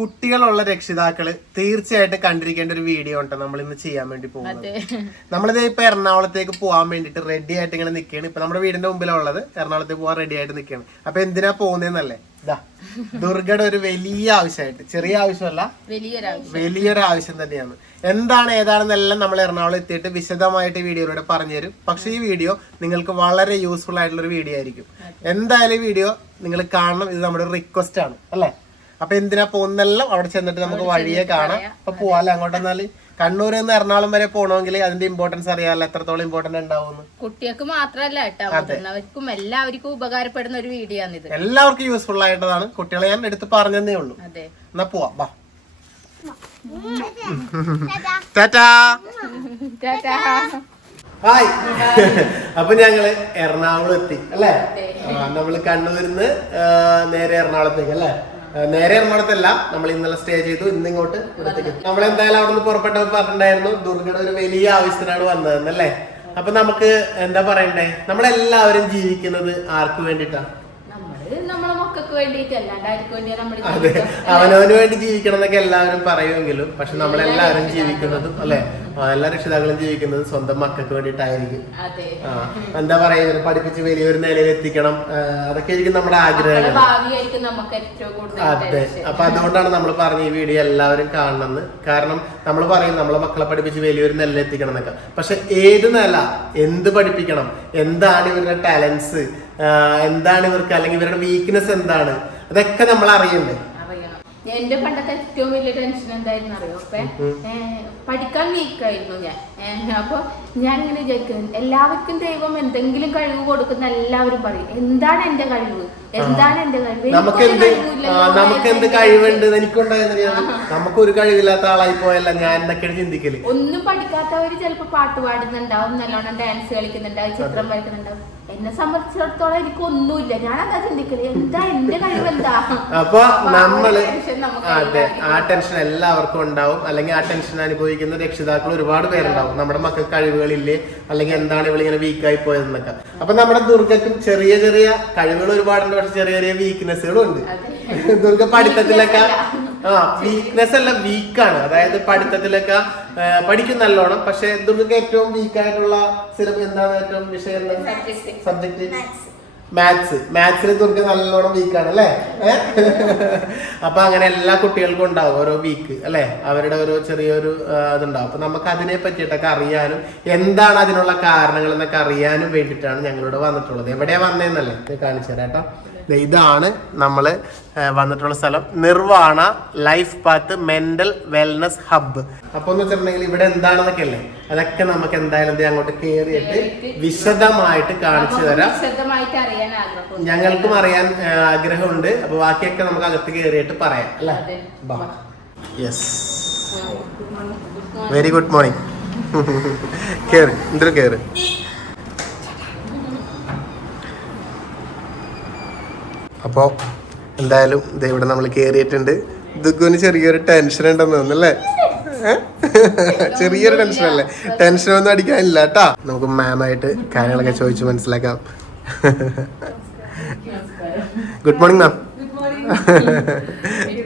കുട്ടികളുള്ള രക്ഷിതാക്കൾ തീർച്ചയായിട്ടും കണ്ടിരിക്കേണ്ട ഒരു വീഡിയോ ഉണ്ട്? നമ്മൾ ഇന്ന് ചെയ്യാൻ വേണ്ടി പോകുന്നത്. നമ്മളിത് ഇപ്പൊ എറണാകുളത്തേക്ക് പോകാൻ വേണ്ടിട്ട് റെഡി ആയിട്ട് ഇങ്ങനെ നിൽക്കുകയാണ് ഇപ്പൊ നമ്മുടെ വീടിന്റെ മുമ്പിലുള്ളത് എറണാകുളത്തേക്ക് പോകാൻ റെഡി ആയിട്ട് നിൽക്കുകയാണ് അപ്പൊ എന്തിനാ പോകുന്നതെന്നല്ലേ ഇതാ ദുർഗയുടെ ഒരു വലിയ ആവശ്യമായിട്ട്. ചെറിയ ആവശ്യമല്ല വലിയൊരു ആവശ്യം തന്നെയാണ്. എന്താണ് ഏതാണെന്നെല്ലാം നമ്മൾ എറണാകുളം എത്തിയിട്ട് വിശദമായിട്ട് വീഡിയോയിലൂടെ പറഞ്ഞുതരും. പക്ഷേ ഈ വീഡിയോ നിങ്ങൾക്ക് വളരെ യൂസ്ഫുൾ ആയിട്ടുള്ള ഒരു വീഡിയോ ആയിരിക്കും എന്തായാലും ഈ വീഡിയോ നിങ്ങൾ കാണണം. ഇത് നമ്മുടെ റിക്വസ്റ്റ് ആണ്. അല്ലേ? അപ്പൊ എന്തിനാ പോകുന്നെല്ലാം അവിടെ ചെന്നിട്ട് നമുക്ക് വഴിയെ കാണാം. അപ്പൊ പോവാല്ലേ അങ്ങോട്ടെന്നാൽ? കണ്ണൂരിൽ നിന്ന് എറണാകുളം വരെ പോകണമെങ്കിൽ അതിന്റെ ഇമ്പോർട്ടൻസ് അറിയാമല്ലോ എത്രത്തോളം ഇമ്പോർട്ടന്റ് ഉണ്ടാവും കുട്ടികൾക്ക് മാത്രല്ല കേട്ടോ. എല്ലാവർക്കും ഉപകാരപ്പെടുന്ന ഒരു വീഡിയോ ആണ് ഇത് എല്ലാവർക്കും യൂസ്ഫുൾ ആയിട്ടതാണ്. കുട്ടികളെ ഞാൻ എടുത്ത് പറഞ്ഞതേ ഉള്ളൂ. എന്നാ പോവാ. ബാ ടാറ്റാ. ടാറ്റാ. ഹായ്. അപ്പൊ ഞങ്ങൾ എറണാകുളം എത്തി അല്ലേ? നമ്മൾ കണ്ണൂരിന്ന് നേരെ എറണാകുളത്തേക്ക് അല്ലേ? നേരെ എറണാകുളത്തല്ല. നമ്മൾ ഇന്നലെ സ്റ്റേ ചെയ്തു. ഇന്ന് ഇങ്ങോട്ട് ഇവിടത്തേക്ക് നമ്മൾ എന്തായാലും അവിടെ നിന്ന് പുറപ്പെട്ടപ്പോൾ പറഞ്ഞിട്ടുണ്ടായിരുന്നു. ദുർഗയുടെ ഒരു വലിയ ആവശ്യത്തിനാണ് വന്നതെന്നല്ലേ? അപ്പൊ നമുക്ക് എന്താ പറയണ്ടേ? നമ്മളെല്ലാവരും ജീവിക്കുന്നത് ആർക്ക് വേണ്ടിയിട്ടാണ്? നമ്മൾ നമ്മളെ മക്കൾക്ക് വേണ്ടിയിട്ട് അല്ലാണ്ട് വേണ്ടിയാ നമ്മൾ അതെ അവനവന് വേണ്ടി ജീവിക്കണം എന്നൊക്കെ എല്ലാവരും പറയുമെങ്കിലും പക്ഷെ നമ്മളെല്ലാവരും ജീവിക്കുന്നതും അല്ലെ? എല്ലാ രക്ഷിതാക്കളും ജീവിക്കുന്നതും സ്വന്തം മക്കൾക്ക് വേണ്ടിയിട്ടായിരിക്കും. അതെ. ആ, എന്താ പറയുന്നത് ഇവരെ പഠിപ്പിച്ച് വലിയൊരു നിലയിൽ എത്തിക്കണം അതൊക്കെ ആയിരിക്കും നമ്മുടെ ആഗ്രഹങ്ങൾ. ഭാവിയായിരിക്കും നമുക്ക് ഏറ്റവും കൂടുതൽ അതെ അപ്പൊ അതുകൊണ്ടാണ് നമ്മൾ പറഞ്ഞ ഈ വീഡിയോ എല്ലാവരും കാണണമെന്ന്. കാരണം നമ്മൾ പറയും നമ്മളെ മക്കളെ പഠിപ്പിച്ച് വലിയൊരു നിലയിൽ എത്തിക്കണം എന്നൊക്കെ. പക്ഷെ ഏത് നില? എന്ത് പഠിപ്പിക്കണം? എന്താണ് ഇവരുടെ ടാലൻസ് എന്താണ് ഇവർക്ക്? അല്ലെങ്കിൽ ഇവരുടെ വീക്ക്നെസ് എന്താണ്? അതൊക്കെ നമ്മൾ അറിയണ്ടേ? അറിയണം. എന്റെ പണ്ടത്തെ ഏറ്റവും വലിയ ടെൻഷൻ എന്തായിരുന്നു അറിയോ? അപ്പൊ പഠിക്കാൻ വീക്കായിരുന്നു ഞാൻ. അപ്പൊ ഞാൻ ഇങ്ങനെ വിചാരിക്കുന്നു എല്ലാവർക്കും ദൈവം എന്തെങ്കിലും കഴിവ് കൊടുക്കുന്ന എല്ലാവരും പറയും എന്താണ് എന്റെ കഴിവ്? എന്താണ് എന്റെ കഴിവ്? നമുക്ക് എന്ത് കഴിവുണ്ട് നമുക്ക് ഒരു കഴിവില്ലാത്ത ആളായി പോയല്ല ഞാൻ എന്നൊക്കെയാണ് ചിന്തിക്കൽ. ഒന്നും പഠിക്കാത്തവര് ചിലപ്പോ പാട്ട് പാടുന്നുണ്ടാവും നല്ലോണം ഡാൻസ് കളിക്കുന്നുണ്ടാവും ചിത്രം വരയ്ക്കുന്നുണ്ടാവും. എന്നെ സംബന്ധിച്ചിടത്തോളം എനിക്ക് ഒന്നുമില്ല. ഞാൻ അതാ ചിന്തിക്കൽ. എന്താ എന്റെ കഴിവ് എന്താ അപ്പൊ നമ്മൾ അതെ. ആ ടെൻഷൻ എല്ലാവർക്കും ഉണ്ടാവും. അല്ലെങ്കിൽ ആ ടെൻഷൻ അനുഭവിക്കുന്ന രക്ഷിതാക്കൾ ഒരുപാട് പേരുണ്ടാവും. നമ്മുടെ മക്കൾ കഴിവുകളില്ലേ? അല്ലെങ്കിൽ എന്താണ് ഇവളിങ്ങനെ വീക്കായി പോയതെന്നൊക്കെ. അപ്പൊ നമ്മുടെ ദുർഗക്കും ചെറിയ ചെറിയ കഴിവുകൾ ഒരുപാടുണ്ട്. പക്ഷെ ചെറിയ ചെറിയ വീക്ക്നെസ്സുകളും ഉണ്ട്. ദുർഗ പഠിത്തത്തിലൊക്കെ ആ വീക്ക്നെസ് അല്ല വീക്കാണ് അതായത് പഠിത്തത്തിലൊക്കെ പഠിക്കും നല്ലോണം പക്ഷെ ദുർഗക്ക് ഏറ്റവും വീക്കായിട്ടുള്ള സിലബസ് എന്താണ് ഏറ്റവും വിഷയം. സബ്ജക്ട് മാത്സ് മാത്സിൽ ദുർഗ നല്ലോണം വീക്കാണ് അല്ലേ? അപ്പൊ അങ്ങനെ എല്ലാ കുട്ടികൾക്കും ഉണ്ടാവും ഓരോ വീക്ക് അല്ലെ? അവരുടെ ഒരു ചെറിയൊരു ഇതുണ്ടാവും. അപ്പൊ നമുക്ക് അതിനെ പറ്റിയിട്ടൊക്കെ അറിയാനും എന്താണ് അതിനുള്ള കാരണങ്ങൾ എന്നൊക്കെ അറിയാനും വേണ്ടിയിട്ടാണ് ഞങ്ങളിവിടെ വന്നിട്ടുള്ളത്. എവിടെയാ വന്നതെന്നല്ലേ ഇത് കാണിച്ചു തരാം കേട്ടോ. ഇതാണ് നമ്മൾ വന്നിട്ടുള്ള സ്ഥലം. Nirvana life path mental wellness hub അപ്പൊ എന്ന് വെച്ചിട്ടുണ്ടെങ്കിൽ ഇവിടെ എന്താണെന്നൊക്കെ അല്ലേ? അതൊക്കെ നമുക്ക് എന്തായാലും അങ്ങോട്ട് കയറിയിട്ട് വിശദമായിട്ട് കാണിച്ചു തരാം. ഞങ്ങൾക്കും അറിയാൻ ആഗ്രഹമുണ്ട്. അപ്പൊ ബാക്കിയൊക്കെ നമുക്ക് അകത്ത് കയറിയിട്ട് പറയാം അല്ലേ? യെസ് വെരി ഗുഡ് മോർണിംഗ് കേറ് എന്തൊരു കേറ്? അപ്പോൾ എന്തായാലും ദേ ഇവിടെ നമ്മൾ കയറിയിട്ടുണ്ട് ദുഃഖുവിന് ചെറിയൊരു ടെൻഷൻ ഉണ്ടെന്ന് തോന്നുന്നല്ലേ? ചെറിയൊരു ടെൻഷൻ അല്ലേ? ടെൻഷൻ ഒന്നും അടിക്കാനില്ല കേട്ടാ. നമുക്ക് മാമായിട്ട് കാര്യങ്ങളൊക്കെ ചോദിച്ചു മനസ്സിലാക്കാം. ഗുഡ് മോർണിംഗ് മാം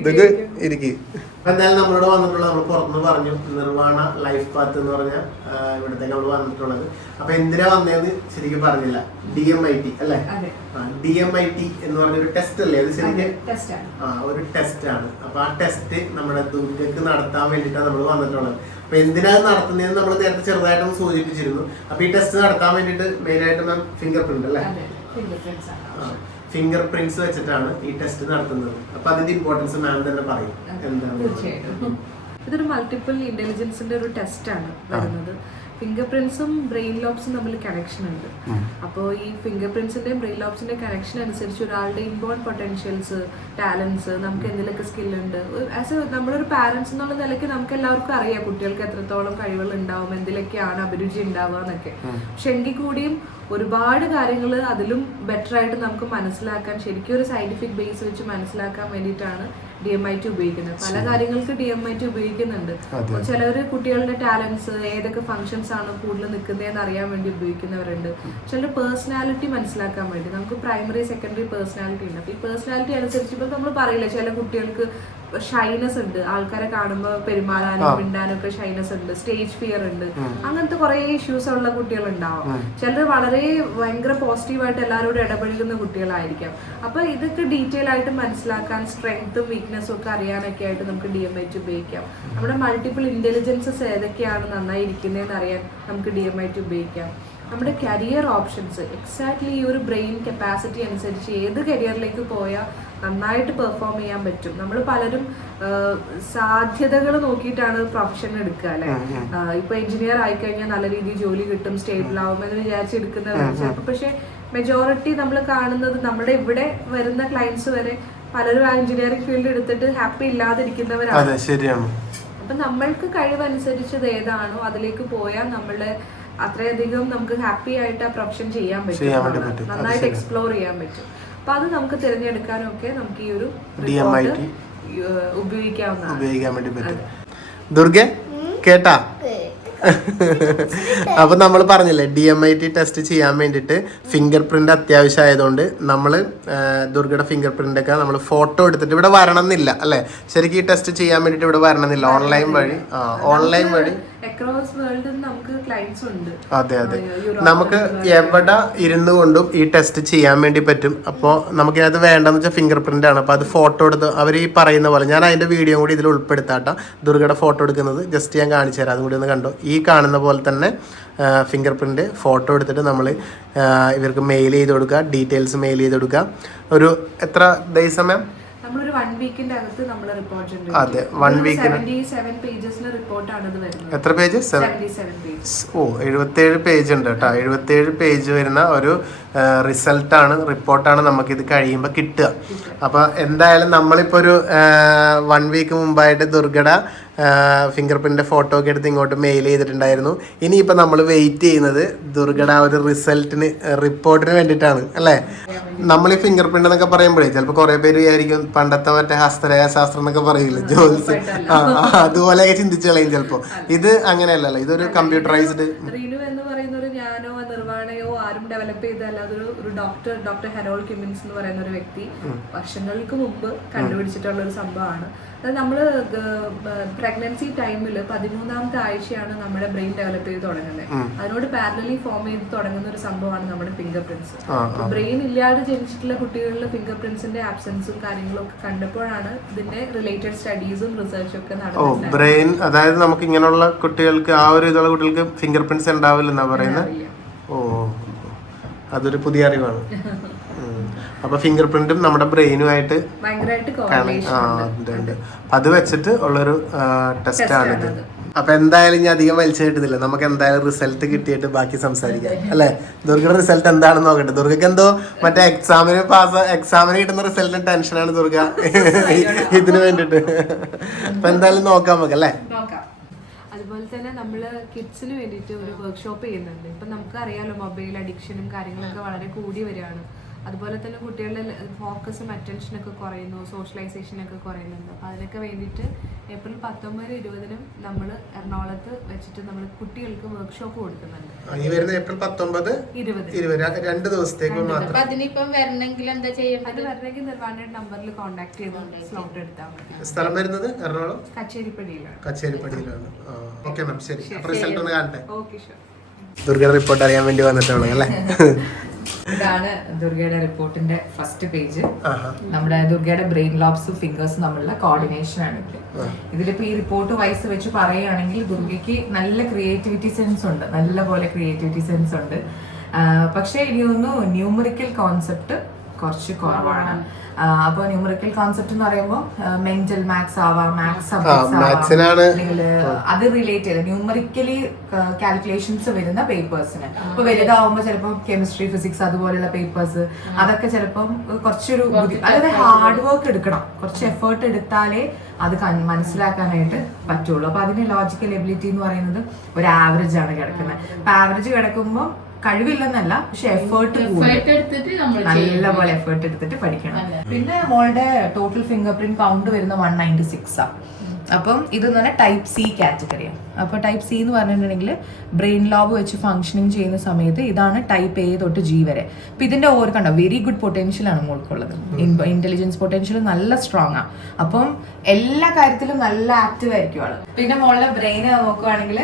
ദുഃഖ് ഇരിക്ക്. എന്തായാലും നമ്മളോട് വന്നിട്ടുള്ളത് നമ്മൾ പുറത്തുനിന്ന് പറഞ്ഞു. നിർവാണ ലൈഫ് പാത്ത് എന്ന് പറഞ്ഞ ഇവിടത്തേക്ക് നമ്മൾ വന്നിട്ടുള്ളത്. അപ്പൊ എന്തിനാ വന്നതെന്ന് ശരിക്കും പറഞ്ഞില്ല. ഡി എം ഐ ടി അല്ലേ? ഡി എം ഐ ടി എന്ന് പറഞ്ഞ ഒരു ടെസ്റ്റ് അല്ലേ അത് ശരിക്കും ആ ഒരു ടെസ്റ്റ് ആണ്. അപ്പൊ ആ ടെസ്റ്റ് നമ്മുടെ ദുർഗക്ക് നടത്താൻ വേണ്ടിയിട്ടാണ് നമ്മൾ വന്നിട്ടുള്ളത്. അപ്പൊ എന്തിനാ നടത്തുന്നതെന്ന് നമ്മൾ നേരത്തെ ചെറുതായിട്ടൊന്ന് സൂചിപ്പിച്ചിരുന്നു. അപ്പൊ ഈ ടെസ്റ്റ് നടത്താൻ വേണ്ടിയിട്ട് മെയിൻ ആയിട്ട് മാം ഫിംഗർ പ്രിന്റ് അല്ലേ? ഫിംഗർ പ്രിന്റ്സ് വെച്ചിട്ടാണ് ഈ ടെസ്റ്റ് നടത്തുന്നത്. അപ്പൊ അതിന്റെ ഇമ്പോർട്ടൻസ് മാം തന്നെ പറയും. എന്താണ്? തീർച്ചയായിട്ടും. ഇതൊരു മൾട്ടിപ്പിൾ ഇന്റലിജൻസിന്റെ ഒരു ടെസ്റ്റ് ആണ് വരുന്നത്. ഫിംഗർ പ്രിന്റ്സും ബ്രെയിൻ ലോബ്സും തമ്മിൽ കണക്ഷൻ ഉണ്ട്. അപ്പോൾ ഈ ഫിംഗർ പ്രിന്റ്സിന്റെയും ബ്രെയിൻ ലോബ്സിന്റെ കണക്ഷൻ അനുസരിച്ച് ഒരാളുടെ ഇൻബോൺ പൊട്ടൻഷ്യൽസ് ടാലൻസ് നമുക്ക് എന്തെങ്കിലുമൊക്കെ ഉണ്ട്. ആസ് എ നമ്മളൊരു പാരന്റ്സ് എന്നുള്ള നിലയ്ക്ക് നമുക്ക് എല്ലാവർക്കും അറിയാം കുട്ടികൾക്ക് എത്രത്തോളം കഴിവുകൾ ഉണ്ടാവും എന്തിലൊക്കെയാണ് അഭിരുചി ഉണ്ടാവുക എന്നൊക്കെ. പക്ഷെ എങ്കിൽ കൂടിയും ഒരുപാട് കാര്യങ്ങൾ അതിലും ബെറ്റർ ആയിട്ട് നമുക്ക് മനസ്സിലാക്കാൻ ശരിക്കും ഒരു സയന്റിഫിക് ബേസ് വെച്ച് മനസ്സിലാക്കാൻ വേണ്ടിയിട്ടാണ് ഡി എം ഐ ടി ഉപയോഗിക്കുന്നത്. പല കാര്യങ്ങൾക്ക് ഡി എം ഐ ടി ഉപയോഗിക്കുന്നുണ്ട്. ചിലവർ കുട്ടികളുടെ ടാലൻസ് ഏതൊക്കെ ഫങ്ഷൻസ് ആണ് കൂടുതൽ നിൽക്കുന്നതെന്ന് അറിയാൻ വേണ്ടി ഉപയോഗിക്കുന്നവരുണ്ട്. ചിലർ പേഴ്സണാലിറ്റി മനസ്സിലാക്കാൻ വേണ്ടി. നമുക്ക് പ്രൈമറി സെക്കൻഡറി പേഴ്സണാലിറ്റി ഉണ്ട്. അപ്പോൾ ഈ പേഴ്സണാലിറ്റി അനുസരിച്ച് ഇപ്പോൾ നമ്മൾ പറയില്ല ചില കുട്ടികൾക്ക് ഷൈനസ് ഉണ്ട്. ആൾക്കാരെ കാണുമ്പോൾ പെരുമാറാനും മിണ്ടാനും ഒക്കെ ഷൈനസ് ഉണ്ട്. സ്റ്റേജ് ഫിയർ ഉണ്ട്. അങ്ങനത്തെ കുറെ ഇഷ്യൂസ് ഉള്ള കുട്ടികൾ ഉണ്ടാവും ചിലർ വളരെ ഭയങ്കര പോസിറ്റീവായിട്ട് എല്ലാവരോടും ഇടപഴകുന്ന കുട്ടികളായിരിക്കാം. അപ്പൊ ഇതൊക്കെ ഡീറ്റെയിൽ ആയിട്ട് മനസ്സിലാക്കാൻ സ്ട്രെങ്ത്തും വീക്ക്നെസ്സും ഒക്കെ അറിയാനൊക്കെ ആയിട്ട് നമുക്ക് ഡി എം ഐ ടി ഉപയോഗിക്കാം. നമ്മുടെ മൾട്ടിപ്പിൾ ഇന്റലിജൻസസ് ഏതൊക്കെയാണ് നന്നായി ഇരിക്കുന്നതെന്ന് അറിയാൻ നമുക്ക് ഡി എം ഐ ടി ഉപയോഗിക്കാം. നമ്മുടെ കരിയർ ഓപ്ഷൻസ് എക്സാക്ട്ലി ഈ ഒരു ബ്രെയിൻ കപ്പാസിറ്റി അനുസരിച്ച് ഏത് കരിയറിലേക്ക് പോയാൽ നന്നായിട്ട് പെർഫോം ചെയ്യാൻ പറ്റും. നമ്മൾ പലരും സാധ്യതകൾ നോക്കിയിട്ടാണ് പ്രൊഫഷൻ എടുക്കുക അല്ലെ? ഇപ്പൊ എഞ്ചിനീയർ ആയിക്കഴിഞ്ഞാൽ നല്ല രീതിയിൽ ജോലി കിട്ടും സ്റ്റേബിൾ ആവും എന്ന് വിചാരിച്ച് എടുക്കുന്നവരാണ് ചിലപ്പോൾ പക്ഷെ മെജോറിറ്റി നമ്മൾ കാണുന്നത് നമ്മുടെ ഇവിടെ വരുന്ന ക്ലയൻസ് വരെ പലരും ആ എഞ്ചിനീയറിംഗ് ഫീൽഡ് എടുത്തിട്ട് ഹാപ്പി ഇല്ലാതിരിക്കുന്നവരാണ്. അപ്പൊ നമ്മൾക്ക് കഴിവനുസരിച്ചത് ഏതാണോ അതിലേക്ക് പോയാൽ നമ്മളെ അത്രയധികം നമുക്ക് ഹാപ്പി ആയിട്ട് ആ പ്രൊഫഷൻ ചെയ്യാൻ പറ്റും. നന്നായിട്ട് എക്സ്പ്ലോർ ചെയ്യാൻ പറ്റും. അപ്പൊ അത് നമുക്ക് തിരഞ്ഞെടുക്കാനും ഒക്കെ നമുക്ക് ഈ ഒരു ഉപയോഗിക്കാവുന്ന ഉപയോഗിക്കാവുന്നതാണ്. ഉപയോഗിക്കാൻ വേണ്ടി പറ്റും. ദുർഗെ കേട്ടാ? അപ്പൊ നമ്മൾ പറഞ്ഞില്ലേ D M I T test ചെയ്യാൻ വേണ്ടിയിട്ട് ഫിംഗർ പ്രിന്റ് അത്യാവശ്യം ആയതുകൊണ്ട് നമ്മൾ ദുർഗയുടെ ഫിംഗർ പ്രിന്റ് ഒക്കെ നമ്മൾ ഫോട്ടോ എടുത്തിട്ട് ഇവിടെ വരണം എന്നില്ല അല്ലെ? ശരിക്കും ഈ ടെസ്റ്റ് ചെയ്യാൻ വേണ്ടിട്ട് ഇവിടെ വരണം എന്നില്ല ഓൺലൈൻ വഴി ആ ഓൺലൈൻ വഴി. അതെ അതെ. നമുക്ക് എവിടെ ഇരുന്നു കൊണ്ടും ഈ ടെസ്റ്റ് ചെയ്യാൻ വേണ്ടി പറ്റും. അപ്പോൾ നമുക്കത് വേണ്ടെന്ന് വെച്ചാൽ ഫിംഗർ പ്രിന്റ് ആണ്. അപ്പോൾ അത് ഫോട്ടോ എടുത്ത് അവർ ഈ പറയുന്ന പോലെ ഞാൻ അതിന്റെ വീഡിയോ കൂടി ഇതിൽ ഉൾപ്പെടുത്താട്ടോ ദുർഗയുടെ ഫോട്ടോ എടുക്കുന്നത്. ജസ്റ്റ് ഞാൻ കാണിച്ചു തരാം. അതും കൂടി ഒന്ന് കണ്ടോ. ഈ കാണുന്ന പോലെ തന്നെ ഫിംഗർ പ്രിന്റ് ഫോട്ടോ എടുത്തിട്ട് നമ്മൾ ഇവർക്ക് മെയിൽ ചെയ്ത് കൊടുക്കുക ഡീറ്റെയിൽസ് മെയിൽ ചെയ്ത് കൊടുക്കുക. ഒരു എത്ര ദിവസം നമ്മളൊരു വൺ വീക്കിന്റെ അകത്ത് നമ്മൾ റിപ്പോർട്ട് അതെ, വൺ പേജസിന്റെ റിപ്പോർട്ടാണ് ഇത് വരുന്നത്. എത്ര പേജ് ഓ എഴുപത്തേഴ് പേജ് ഉണ്ട് കേട്ടോ. എഴുപത്തേഴ് പേജ് വരുന്ന ഒരു റിസൾട്ടാണ് റിപ്പോർട്ടാണ് നമുക്കിത് കഴിയുമ്പോൾ കിട്ടുക. അപ്പോൾ എന്തായാലും നമ്മളിപ്പോ ഒരു വൺ വീക്ക് മുമ്പായിട്ട് ദുർഗട ഫിംഗർ പ്രിന്റിന്റെ ഫോട്ടോ ഒക്കെ എടുത്ത് ഇങ്ങോട്ട് മെയിൽ ചെയ്തിട്ടുണ്ടായിരുന്നു. ഇനിയിപ്പോൾ നമ്മൾ വെയിറ്റ് ചെയ്യുന്നത് ദുർഗട ആ ഒരു റിസൾട്ടിന് റിപ്പോർട്ടിന് വേണ്ടിയിട്ടാണ് അല്ലേ? നമ്മൾ ഈ ഫിംഗർ പ്രിന്റ് എന്നൊക്കെ പറയുമ്പോഴേ ചിലപ്പോൾ കുറേ പേര് വിചാരിക്കും പണ്ടത്തെ മറ്റേ ഹസ്തരേഖ ശാസ്ത്രം എന്നൊക്കെ പറയില്ല? ജോൽസ് അതുപോലെയൊക്കെ ചിന്തിച്ചു കളയും ചിലപ്പോ. ഇത് അങ്ങനെയല്ലല്ലോ ഇതൊരു കമ്പ്യൂട്ടറൈസ്ഡ് ഡെവലപ്പ് ചെയ്തല്ല അതൊരു ഒരു ഡോക്ടർ ഡോക്ടർ ഹെറോൾ കിമിൻസ് എന്ന് പറയുന്ന ഒരു വ്യക്തി വർഷങ്ങൾക്ക് മുമ്പ് കണ്ടുപിടിച്ചിട്ടുള്ള ഒരു സംഭവമാണ്. അത് നമ്മൾ പ്രഗ്നൻസി ടൈമിൽ പതിമൂന്നാമത്തെ ആഴ്ചയാണ് നമ്മുടെ ബ്രെയിൻ ഡെവലപ്പ് ചെയ്ത് തുടങ്ങുന്നത്. അതിനോട് പാരലി ഫോം ചെയ്ത് തുടങ്ങുന്ന ഒരു സംഭവമാണ് നമ്മുടെ ഫിംഗർ പ്രിന്റ്സ് ബ്രെയിൻ ഇല്ലാതെ ജനിച്ചിട്ടുള്ള കുട്ടികളിലെ ഫിംഗർ പ്രിന്റ്സിന്റെ ആബ്സെൻസും കാര്യങ്ങളും ഒക്കെ കണ്ടപ്പോഴാണ് ഇതിന്റെ റിലേറ്റഡ് സ്റ്റഡീസും റിസർച്ചും ഒക്കെ നടന്നത്. ബ്രെയിൻ അതായത് നമുക്ക് ഇങ്ങനെയുള്ള കുട്ടികൾക്ക് ആ ഒരു ഇതുള്ള കുട്ടികൾക്ക് ഫിംഗർ പ്രിന്റ്സ് ഉണ്ടാവില്ലെന്നാ പറയുന്നത്? അതൊരു പുതിയ അറിവാണ്. അപ്പൊ ഫിംഗർ പ്രിന്റും നമ്മുടെ ബ്രെയിനുമായിട്ട് അത്. വെച്ചിട്ട് ഉള്ളൊരു ടെസ്റ്റ് ആണിത്. അപ്പൊ എന്തായാലും ഞാൻ അധികം വലിച്ചു കിട്ടുന്നില്ല നമുക്ക് എന്തായാലും റിസൾട്ട് കിട്ടിയിട്ട് ബാക്കി സംസാരിക്കാം. അല്ലെ? ദുർഗയുടെ റിസൾട്ട് എന്താണെന്ന് നോക്കട്ടെ. ദുർഗക്ക് എന്തോ മറ്റേ എക്സാമിന് പാസ് എക്സാമിന് കിട്ടുന്ന റിസൾട്ടിന് ടെൻഷനാണ് ദുർഗ. ഇതിനു വേണ്ടിട്ട്. അപ്പൊ എന്തായാലും നോക്കാം നമുക്ക് അല്ലേ? അതുപോലെ തന്നെ നമ്മൾ കിഡ്സിന് വേണ്ടിയിട്ട് ഒരു വർക്ക്ഷോപ്പ് ചെയ്യുന്നുണ്ട്. ഇപ്പം നമുക്ക് അറിയാലോ മൊബൈൽ അഡിക്ഷനും കാര്യങ്ങളൊക്കെ വളരെ കൂടി വരികയാണ്. അതുപോലെ തന്നെ കുട്ടികളുടെ ഫോക്കസും അറ്റൻഷനൊക്കെ കുറയുന്നു സോഷ്യലൈസേഷനൊക്കെ കുറയുന്നുണ്ട്. അപ്പോൾ അതിനൊക്കെ വേണ്ടിയിട്ട് ഏപ്രിൽ പത്തൊമ്പത് ഇരുപതിനും നമ്മൾ എറണാകുളത്ത് വെച്ചിട്ട് നമ്മൾ കുട്ടികൾക്ക് വർക്ക്ഷോപ്പ് കൊടുക്കുന്നുണ്ട്. ഈ വരുന്ന ഏപ്രിൽ പത്തൊമ്പത് ഇരുപത്. രണ്ട് ദിവസത്തേക്ക് മാത്രം. അപ്പൊ അതിനിപ്പം വരണമെങ്കിൽ എന്താ അത് ചെയ്യേണ്ടത് വരണമെങ്കിൽ നിർവാണയുടെ നമ്പറിൽ കോൺടാക്ട് ചെയ്ത് സ്ലോട്ട് എടുത്താൽ മതി. സ്ഥലം വരുന്നത് എറണാകുളം? കച്ചേരിപ്പടിയിലാണ് കച്ചേരിപ്പടിയിലാണ് ഓക്കെ മാം ശരി. റിസൾട്ട് ഒന്ന് കാണട്ടെ. ഓക്കെ ഷുവർ ദുർഗയുടെ റിപ്പോർട്ട് അറിയാൻ വേണ്ടി വന്നിട്ടുള്ളൂ അല്ലേ ഇതാണ് ദുർഗയുടെ റിപ്പോർട്ടിന്റെ ഫസ്റ്റ് പേജ്. നമ്മുടെ ദുർഗയുടെ ബ്രെയിൻ ലോബ്സ് ഫിംഗേഴ്സ് തമ്മിലുള്ള കോർഡിനേഷൻ ആണ് ഇത്. ഇതിലിപ്പോ ഈ റിപ്പോർട്ട് വൈസ് വെച്ച് പറയുകയാണെങ്കിൽ ദുർഗയ്ക്ക് നല്ല ക്രിയേറ്റിവിറ്റി സെൻസ് ഉണ്ട്. നല്ല പോലെ ക്രിയേറ്റിവിറ്റി സെൻസ് ഉണ്ട്. പക്ഷേ എനിക്ക് തോന്നുന്നു ന്യൂമറിക്കൽ കോൺസെപ്റ്റ് കുറച്ച് കുറവാണ്. അപ്പൊ ന്യൂമറിക്കൽ കോൺസെപ്റ്റ് എന്ന് പറയുമ്പോൾ മെന്റൽ മാത്സ് ആവാം മാത്സ് അല്ലെങ്കിൽ അത് റിലേറ്റ് ചെയ്ത് ന്യൂമറിക്കലി കാൽക്കുലേഷൻസ് വരുന്ന പേപ്പേഴ്സിന് ഇപ്പൊ വലുതാവുമ്പോൾ ചിലപ്പോൾ കെമിസ്ട്രി ഫിസിക്സ് അതുപോലെയുള്ള പേപ്പേഴ്സ് അതൊക്കെ ചിലപ്പം കുറച്ചൊരു അതായത് ഹാർഡ് വർക്ക് എടുക്കണം. കുറച്ച് എഫേർട്ട് എടുത്താലേ അത് മനസ്സിലാക്കാനായിട്ട് പറ്റുള്ളൂ. അപ്പൊ അതിന്റെ ലോജിക്കൽ എബിലിറ്റി എന്ന് പറയുന്നത് ഒരു ആവറേജ് ആണ് കിടക്കുന്നത്. അപ്പൊ ആവറേജ് കിടക്കുമ്പോൾ കഴിവില്ലെന്നല്ല പക്ഷെ എഫേർട്ട് നല്ല പോലെ എഫേർട്ട് എടുത്തിട്ട് പഠിക്കണം. പിന്നെ മോളുടെ ടോട്ടൽ ഫിംഗർ പ്രിന്റ് കൗണ്ട് വരുന്ന വൺ നയന്റി സിക്സ് ആ. അപ്പം ഇത് എന്ന് പറഞ്ഞാൽ ടൈപ്പ് സി കാറ്റഗറിയാണ് അപ്പോൾ ടൈപ്പ് സി എന്ന് പറഞ്ഞിട്ടുണ്ടെങ്കിൽ ബ്രെയിൻ ലോബ് വെച്ച് ഫംഗ്ഷനിങ് ചെയ്യുന്ന സമയത്ത് ഇതാണ് ടൈപ്പ് എ തൊട്ട് ജി വരെ. അപ്പോൾ ഇതിന്റെ ഓർ കണ്ടോ വെരി ഗുഡ് പൊട്ടൻഷ്യൽ ആണ് മോൾക്കുള്ളത്. ഇന്റലിജൻസ് പൊട്ടൻഷ്യൽ നല്ല സ്ട്രോങ് ആണ് അപ്പം എല്ലാ കാര്യത്തിലും നല്ല ആക്റ്റീവ് ആയിരിക്കും ആൾ. പിന്നെ മോളുടെ ബ്രെയിൻ നോക്കുവാണെങ്കിൽ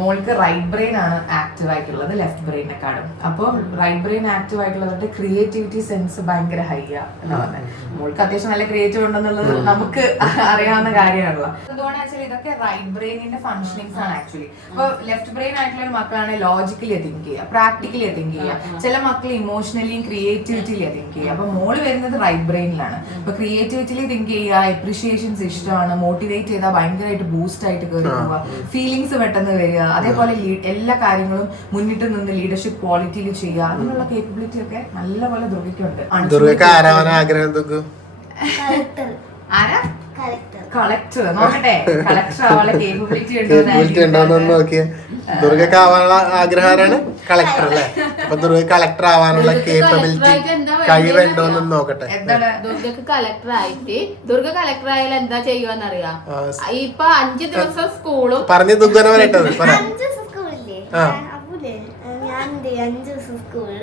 മോൾക്ക് റൈറ്റ് ബ്രെയിൻ ആണ് ആക്റ്റീവ് ആയിട്ടുള്ളത് ലെഫ്റ്റ് ബ്രെയിനെക്കാളും അപ്പോൾ റൈറ്റ് ബ്രെയിൻ ആക്റ്റീവ് ആയിട്ടുള്ളവരുടെ ക്രിയേറ്റിവിറ്റി സെൻസ് ഭയങ്കര ഹൈ ആണ് പറഞ്ഞത് മോൾക്ക് അത്യാവശ്യം നല്ല ക്രിയേറ്റീവ് ഉണ്ടെന്നുള്ളത് നമുക്ക് അറിയാവുന്ന കാര്യമാണല്ലോ. എന്തുകൊണ്ടാണെന്ന് വെച്ചാൽ ഇതൊക്കെ റൈറ്റ് ബ്രെയിനിന്റെ ഫങ്ഷനിങ്സ് ആണ് ആക്ച്വലി അപ്പോൾ ലെഫ്റ്റ് ബ്രെയിൻ ആയിട്ടുള്ള മക്കളാണ് ലോജിക്കലി തിങ്ക് ചെയ്യുക പ്രാക്ടിക്കലി തിങ്ക് ചെയ്യുക. ചില മക്കൾ ഇമോഷണലിയും ക്രിയേറ്റിവിറ്റിയിലും തിങ്ക് ചെയ്യുക. അപ്പോൾ മോൾ വരുന്നത് റൈറ്റ് ബ്രെയിനിലാണ് അപ്പോൾ ക്രിയേറ്റിവിറ്റിയിൽ തിങ്ക് ചെയ്യുക എപ്രിഷിയേഷൻസ് ഇഷ്ടമാണ് മോട്ടിവേറ്റ് ചെയ്താൽ ഭയങ്കരമായിട്ട് ബൂസ്റ്റ് ആയിട്ട് കയറി പോവുക. ഫീലിങ്സ് പെട്ടെന്ന് വരിക അതേപോലെ എല്ലാ കാര്യങ്ങളും മുന്നിട്ട് നിന്ന് ലീഡർഷിപ്പ് ക്വാളിറ്റിയിൽ ചെയ്യുക അതിനുള്ള കേപ്പബിലിറ്റി ഒക്കെ നല്ലപോലെ ദുർഗയ്ക്കുണ്ട്. ദുഃഖു ആരാ? കളക്ടർ കളക്ടർ നോക്കട്ടെ. കളക്ടർ ആവാനുള്ള കേപ്പബിലിറ്റി ഉണ്ടോ ഉണ്ടോന്നൊന്ന് നോക്കിയേ. ദുർഗക്ക് ആവാനുള്ള ആഗ്രഹം ആരാണ് കളക്ടർ അല്ലേ? അപ്പൊ ദുർഗ കളക്ടർ ആവാനുള്ള കേപ്പബിലിറ്റി കഴിവുണ്ടോന്നൊന്ന് നോക്കട്ടെ. എന്താണ്? ദുർഗക്ക് കളക്ടർ ആയിട്ട് ദുർഗ കളക്ടർ ആയാൽ എന്താ ചെയ്യുവാന്നറിയാം? ആ, ഇപ്പൊ അഞ്ചു ദിവസം സ്കൂളും പറഞ്ഞു ദുർഗനെ വരട്ടത് പറ. അഞ്ച് ദിവസം സ്കൂളില്ലേ? എന്ത് ചെയ്യും അഞ്ച് ദിവസം സ്കൂളിൽ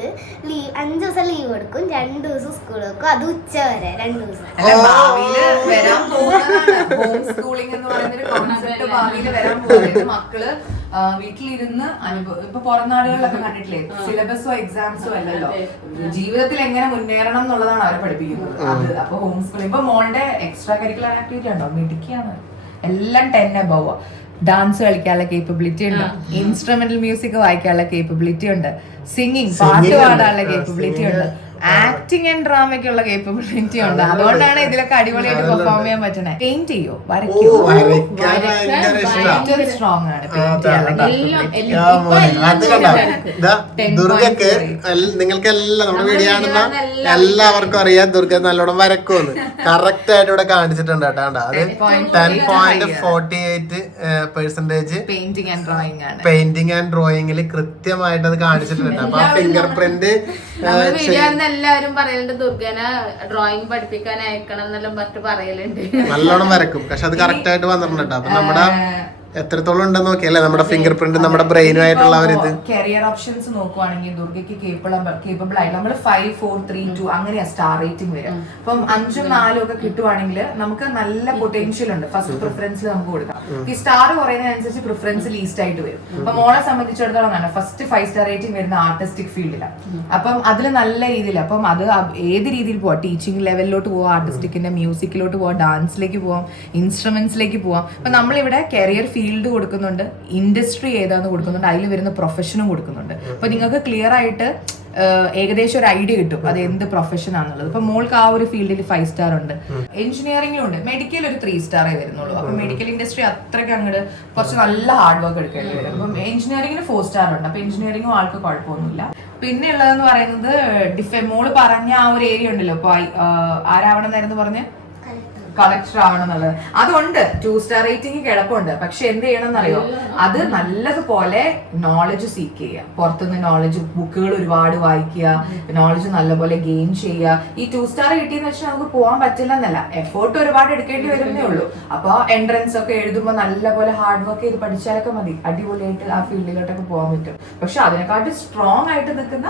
ലീവ് അഞ്ച് ദിവസം ലീവ് കൊടുക്കും രണ്ട് ദിവസം സ്കൂൾ വെക്കും. അത് ഉച്ച വരെ രണ്ട് ദിവസം. അല്ല, ഭാവിയിൽ വരാൻ പോകുന്നതാണ്. ഹോം സ്കൂളിംഗ് എന്ന് പറയുന്ന ഒരു കോൺസെപ്റ്റ് ഭാവിയിൽ വരാൻ പോകുന്നത്. മക്കൾ ആ, വീട്ടിലിരുന്ന് അനുഭവം ഇപ്പൊ പുറം നാടുകളിലൊക്കെ കണ്ടിട്ടില്ലേ? സിലബസോ എക്സാംസോ അല്ലല്ലോ. ജീവിതത്തിൽ എങ്ങനെ മുന്നേറണം എന്നുള്ളതാണ് അവരെ പഠിപ്പിക്കുന്നത്. അത് അപ്പൊ ഹോം സ്കൂളിംഗ് ഇപ്പൊ മോളുടെ എക്സ്ട്രാ കരിക്കുലർ ആക്ടിവിറ്റി ഉണ്ടോ? മിടുക്കിയാണ്. എല്ലാം ടെൻ അബവ് ഡാൻസ് കളിക്കാനുള്ള കേപ്പബിലിറ്റി ഉണ്ട്. ഇൻസ്ട്രുമെന്റൽ മ്യൂസിക് വായിക്കാനുള്ള കേപ്പബിലിറ്റി ഉണ്ട്. സിംഗിങ് പാട്ട് പാടാനുള്ള കേപ്പബിലിറ്റി ഉണ്ട്. ആക്ടിങ് ആൻഡ് ഡ്രാമയ്ക്കുള്ള കേപ്പബിലിറ്റി ഉണ്ട്. അതുകൊണ്ടാണ് ഇതിലൊക്കെ അടിപൊളിയായിട്ട് പെർഫോം ചെയ്യാൻ പറ്റണേ പെയിന്റ് ചെയ്യോ? ഓ വരയ്ക്കോ സ്ട്രോങ് ആണ്. ആ, പെയിന്റ് അതാണ്. എല്ലാം- ചെയ്യാനുള്ള എല്ലാം- ആ, ഇപ്പൊ മോനെ. എല്ലാം അത് കണ്ടോ? ദുർഗക്ക്. ദാ, 10 ദുർഗക്ക് points നിങ്ങൾക്ക് എല്ലാം നമ്മുടെ വീഡിയോ കാണുന്ന കാണുന്ന എല്ലാവർക്കും അറിയാം ദുർഗ നല്ലോണം വരക്കുമെന്ന് കറക്റ്റ് ആയിട്ട് ഇവിടെ കാണിച്ചിട്ടുണ്ട് കേട്ടോ കണ്ടോ? അത് 10.48 ten point forty eight percentage painting and drawing ആണ്. പെയിന്റിങ് ആൻഡ് ഡ്രോയിങ്ങിൽ കൃത്യമായിട്ട് അത് കാണിച്ചിട്ടുണ്ട് അപ്പൊ ആ ഫിംഗർ പ്രിന്റ് എല്ലാവരും പറയലുണ്ട് ദുർഗനെ ഡ്രോയിങ് പഠിപ്പിക്കാൻ അയക്കണം എന്നെല്ലാം പറഞ്ഞിട്ട് പറയലുണ്ട്. നല്ലോണം വരക്കും പക്ഷെ അത് കറക്റ്റ് ആയിട്ട് വന്നിട്ടുണ്ട് അപ്പൊ നമ്മുടെ എത്രത്തോളം ഉണ്ടെന്ന് നോക്കിയല്ലേ? നമ്മുടെ ഫിംഗർ പ്രിന്റ് നമ്മുടെ ബ്രെയിനുമായിട്ടുള്ള ഒരു ഇത്. കരിയർ ഓപ്ഷൻസ് നോക്കുവാണെങ്കിൽ ദുർഗയ്ക്ക് കേപ്പബിൾ കേപ്പബിൾ ആയിട്ട് നമ്മൾ ഫൈവ് ഫോർ ത്രീ ടു അങ്ങനെയാ സ്റ്റാർ റേറ്റിംഗ് വരിക. അപ്പം അഞ്ചും നാലും ഒക്കെ കിട്ടുവാണെങ്കിൽ നമുക്ക് നല്ല പൊട്ടൻഷ്യൽ ഉണ്ട്. ഫസ്റ്റ് പ്രിഫറൻസ് നമുക്ക് കൊടുക്കാം. ഈ സ്റ്റാർ കുറയുന്നതിനനുസരിച്ച് പ്രിഫറൻസ് ലീസ്റ്റ് ആയിട്ട് വരും. അപ്പൊ മോളെ സംബന്ധിച്ചിടത്തോളം ആണ് ഫസ്റ്റ് ഫൈവ് സ്റ്റാർ റേറ്റിംഗ് വരുന്ന ആർട്ടിസ്റ്റിക് ഫീൽഡിലാണ് അപ്പം അതിൽ നല്ല രീതിയിൽ അപ്പം അത് ഏത് രീതിയിൽ പോവാം? ടീച്ചിങ് ലെവലിലോട്ട് പോവാം ആർട്ടിസ്റ്റിക്കിന്റെ മ്യൂസിക്കിലോട്ട് പോവാം ഡാൻസിലേക്ക് പോവാം ഇൻസ്ട്രുമെന്റ്സിലേക്ക് പോവാം. അപ്പൊ നമ്മളിവിടെ കരിയർ ഫീൽഡ് കൊടുക്കുന്നുണ്ട് ഇൻഡസ്ട്രി ഏതാന്ന് കൊടുക്കുന്നുണ്ട് അതിൽ വരുന്ന പ്രൊഫഷനും കൊടുക്കുന്നുണ്ട്. അപ്പൊ നിങ്ങൾക്ക് ക്ലിയർ ആയിട്ട് ഏകദേശം ഒരു ഐഡിയ കിട്ടും അത് എന്ത് പ്രൊഫഷൻ ആണെന്നുള്ളത് ഇപ്പൊ മോൾക്ക് ആ ഒരു ഫീൽഡിൽ ഫൈവ് സ്റ്റാർ ഉണ്ട്. എഞ്ചിനീയറിംഗിലും ഉണ്ട്. മെഡിക്കൽ ഒരു ത്രീ സ്റ്റാറേ വരുന്നുള്ളൂ. അപ്പൊ മെഡിക്കൽ ഇൻഡസ്ട്രി അത്രയ്ക്ക് അങ്ങോട്ട് കുറച്ച് നല്ല ഹാർഡ് വർക്ക് എടുക്കേണ്ടി വരും. അപ്പം എഞ്ചിനീയറിംഗിന് ഫോർ സ്റ്റാർ ഉണ്ട്. അപ്പൊ എഞ്ചിനീയറിംഗും ആൾക്ക് കുഴപ്പമൊന്നുമില്ല. പിന്നെ ഉള്ളതെന്ന് പറയുന്നത് ഡിഫെ മോൾ പറഞ്ഞ ആ ഒരു ഏരിയ ഉണ്ടല്ലോ. ഇപ്പൊ ആരാവണം എന്നായിരുന്നു പറഞ്ഞ് കളക്ടർ ആവണമെന്നുള്ളത് അതുണ്ട്. ടു സ്റ്റാർ റേറ്റിംഗ് കിടപ്പുണ്ട്. പക്ഷെ എന്ത് ചെയ്യണം എന്നറിയോ അത് നല്ലതുപോലെ നോളജ് സീക്ക് ചെയ്യുക. പുറത്തുനിന്ന് നോളജ് ബുക്കുകൾ ഒരുപാട് വായിക്കുക. നോളജ് നല്ലപോലെ ഗെയിൻ ചെയ്യുക. ഈ ടു സ്റ്റാർ കിട്ടിയെന്ന് വെച്ചാൽ നമുക്ക് പോകാൻ പറ്റില്ല എന്നല്ല എഫേർട്ട് ഒരുപാട് എടുക്കേണ്ടി വരുന്നേ ഉള്ളൂ. അപ്പൊ എൻട്രൻസ് ഒക്കെ എഴുതുമ്പോൾ നല്ലപോലെ ഹാർഡ് വർക്ക് ചെയ്ത് പഠിച്ചാലൊക്കെ മതി. അടിപൊളിയായിട്ട് ആ ഫീൽഡിലോട്ടൊക്കെ പോകാൻ പറ്റും. പക്ഷെ അതിനെക്കാട്ടും സ്ട്രോങ് ആയിട്ട് നിൽക്കുന്ന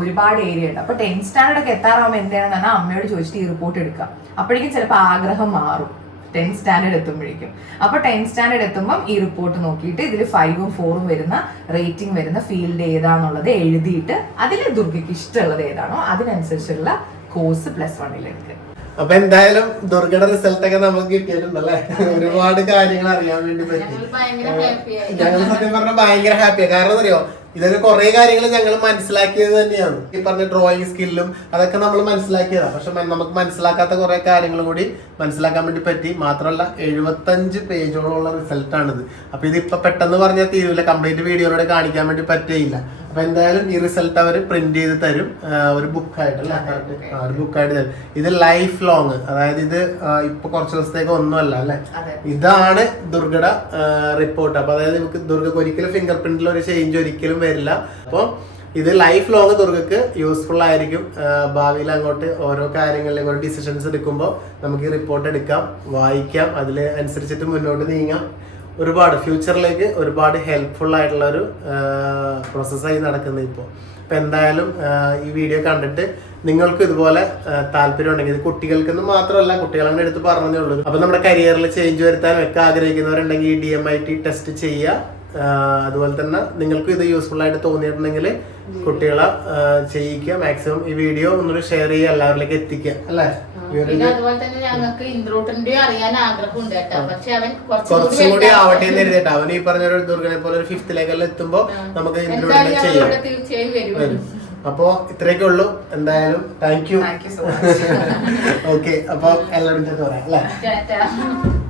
ഒരുപാട് ഏരിയ ഉണ്ട്. അപ്പൊ ടെൻത്ത് സ്റ്റാൻഡേർഡ് ഒക്കെ എത്താറാവുമ്പോൾ എന്ത് ചെയ്യണം പറഞ്ഞാൽ അമ്മയോട് ചോദിച്ചിട്ട് ഈ റിപ്പോർട്ട് എടുക്കുക അപ്പോഴേക്കും ചിലപ്പോൾ ആഗ്രഹം മാറും. ടെൻത്ത് സ്റ്റാൻഡേർഡ് എത്തുമ്പോഴേക്കും. അപ്പൊ ടെൻത്ത് സ്റ്റാൻഡേർഡ് എത്തുമ്പോൾ ഈ റിപ്പോർട്ട് നോക്കിയിട്ട് ഇതിൽ ഫൈവും ഫോറും വരുന്ന റേറ്റിംഗ് വരുന്ന ഫീൽഡ് ഏതാന്നുള്ളത് എഴുതിയിട്ട് അതിൽ ദുർഗയ്ക്ക് ഇഷ്ടമുള്ളത് ഏതാണോ അതിനനുസരിച്ചുള്ള കോഴ്സ് പ്ലസ് വണ്ണിൽ എടുക്കുക അപ്പൊ എന്തായാലും ദുർഗയുടെ റിസൾട്ട് ഒക്കെ നമുക്ക് കിട്ടിയിട്ടുണ്ടല്ലേ? ഒരുപാട് കാര്യങ്ങൾ അറിയാൻ വേണ്ടി പറ്റി. ഞങ്ങൾ സത്യം പറഞ്ഞാൽ ഭയങ്കര ഹാപ്പിയാണ് കാരണം അറിയോ ഇതൊക്കെ കുറെ കാര്യങ്ങൾ ഞങ്ങൾ മനസ്സിലാക്കിയത് തന്നെയാണ്. ഈ പറഞ്ഞ ഡ്രോയിങ് സ്കില്ലും അതൊക്കെ നമ്മൾ മനസ്സിലാക്കിയതാണ് പക്ഷെ നമുക്ക് മനസ്സിലാക്കാത്ത കുറെ കാര്യങ്ങൾ കൂടി മനസ്സിലാക്കാൻ വേണ്ടി പറ്റി. മാത്രമല്ല എഴുപത്തഞ്ച് പേജോളമുള്ള റിസൾട്ടാണിത് അപ്പൊ ഇത് ഇപ്പൊ പെട്ടെന്ന് പറഞ്ഞാൽ തീരുവില്ല കംപ്ലീറ്റ് വീഡിയോയിലൂടെ കാണിക്കാൻ വേണ്ടി പറ്റേയില്ല. അപ്പൊ എന്തായാലും ഈ റിസൾട്ട് അവർ പ്രിന്റ് ചെയ്ത് തരും. ഒരു ബുക്കായിട്ട് അല്ലേ ഒരു ബുക്കായിട്ട് തരും. ഇത് ലൈഫ് ലോങ് അതായത് ഇത് ഇപ്പൊ കുറച്ച് ദിവസത്തേക്ക് ഒന്നുമല്ല അല്ലെ? ഇതാണ് ദുർഗയുടെ റിപ്പോർട്ട് അപ്പൊ അതായത് നമുക്ക് ദുർഗക്ക് ഒരിക്കലും ഫിംഗർ പ്രിന്റിൽ ഒരു ചേഞ്ച് ഒരിക്കലും വരില്ല. അപ്പോൾ ഇത് ലൈഫ് ലോങ് ദുർഗക്ക് യൂസ്ഫുൾ ആയിരിക്കും. ഭാവിയിൽ അങ്ങോട്ട് ഓരോ കാര്യങ്ങളിലേക്ക് ഓരോ ഡിസിഷൻസ് എടുക്കുമ്പോൾ നമുക്ക് ഈ റിപ്പോർട്ട് എടുക്കാം വായിക്കാം അതിൽ അനുസരിച്ചിട്ട് മുന്നോട്ട് നീങ്ങാം. ഒരുപാട് ഫ്യൂച്ചറിലേക്ക് ഒരുപാട് ഹെൽപ്ഫുൾ ആയിട്ടുള്ള ഒരു പ്രോസസ്സായി നടക്കുന്നത് ഇപ്പോൾ അപ്പം എന്തായാലും ഈ വീഡിയോ കണ്ടിട്ട് നിങ്ങൾക്ക് ഇതുപോലെ താല്പര്യം ഉണ്ടെങ്കിൽ ഇത് കുട്ടികൾക്കെന്ന് മാത്രമല്ല കുട്ടികളെ എടുത്ത് പറഞ്ഞതേ ഉള്ളൂ. അപ്പം നമ്മുടെ കരിയറിൽ ചേഞ്ച് വരുത്താൻ ഒക്കെ ആഗ്രഹിക്കുന്നവരുണ്ടെങ്കിൽ ഈ D M I T test ചെയ്യുക. അതുപോലെ തന്നെ നിങ്ങൾക്ക് ഇത് യൂസ്ഫുൾ ആയിട്ട് തോന്നിയിട്ടുണ്ടെങ്കിൽ കുട്ടികളെ ചെയ്യിക്കുക. മാക്സിമം ഈ വീഡിയോ ഒന്നുകൂടി ഷെയർ ചെയ്യുക എല്ലാവരിലേക്ക് എത്തിക്കുക. അല്ലേ? അതുപോലെ തന്നെ ഞങ്ങൾക്ക് ഇന്ദ്രൂട്ടന്റെ അറിയാൻ ആഗ്രഹമുണ്ട് കേട്ടോ. പക്ഷെ അവൻ കുറച്ചും കൂടി ആവട്ടെ എന്ന് എഴുതിയിട്ട് അവൻ ഈ പറഞ്ഞ ഒരു ദുർഗനെ പോലെ ഒരു ഫിഫ്ത് ലെവലിൽ എത്തുമ്പോ നമുക്ക് ഇന്റർവ്യൂ ചെയ്യാം. അപ്പോ ഇത്രയൊക്കെ ഉള്ളൂ. എന്തായാലും thank you so much okay അപ്പൊ എല്ലാവരും പറയാം അല്ലേ?